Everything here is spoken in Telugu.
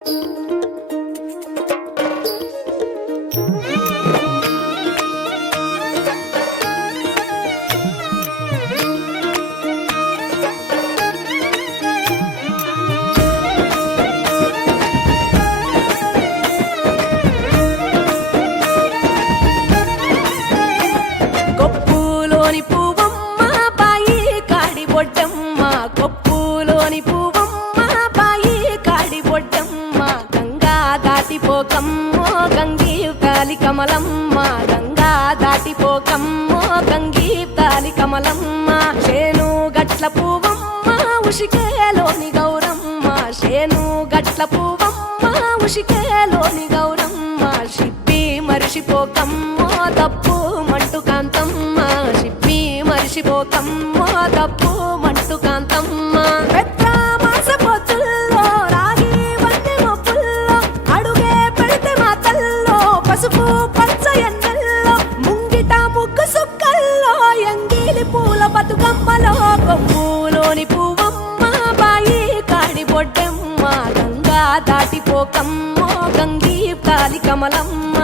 కొప్పులోని పువ్వమ్మ బాయి కాడి బొడ్డమ్మ, కొప్పులోని పువ్వమ్మ బాయి కాడి బొడ్డమ్మ. గంగా దాటిపోకమ్మో గంగీ తాలి కమలమ్మ, గంగా దాటిపోకమ్మో గంగీ తాలి కమలమ్మ. శేను గట్ల పువ్వమ్మ ఉషికేలోని గౌరమ్మ, శేను గట్ల పువ్వమ్మ ఉషికేలోని గౌరమ్మ. షిప్పి మరిషిపోకమ్మో తప్పు మంటు కాంతమ్మ, షిప్పి మరిషిపోకమ్మో తప్పు మంటు కాంతమ్మ. పెద్ద మాస పొత్తుల్లో రాగి వన్నె మొప్పుల్లో అడుగే పెడితే మా తల్లో పసుపు పచ్చ ఎన్నెల్లో ముంగిట ముగ్గు సుక్కల్లో ఎంగిలి పూల బతుకమ్మలో. కొమ్ములోని పువ్వమ్మ బాయి కాడి బొడ్డమ్మ, గంగా దాటిపోకమ్మో గంగీ తాలి కమలమ్మ.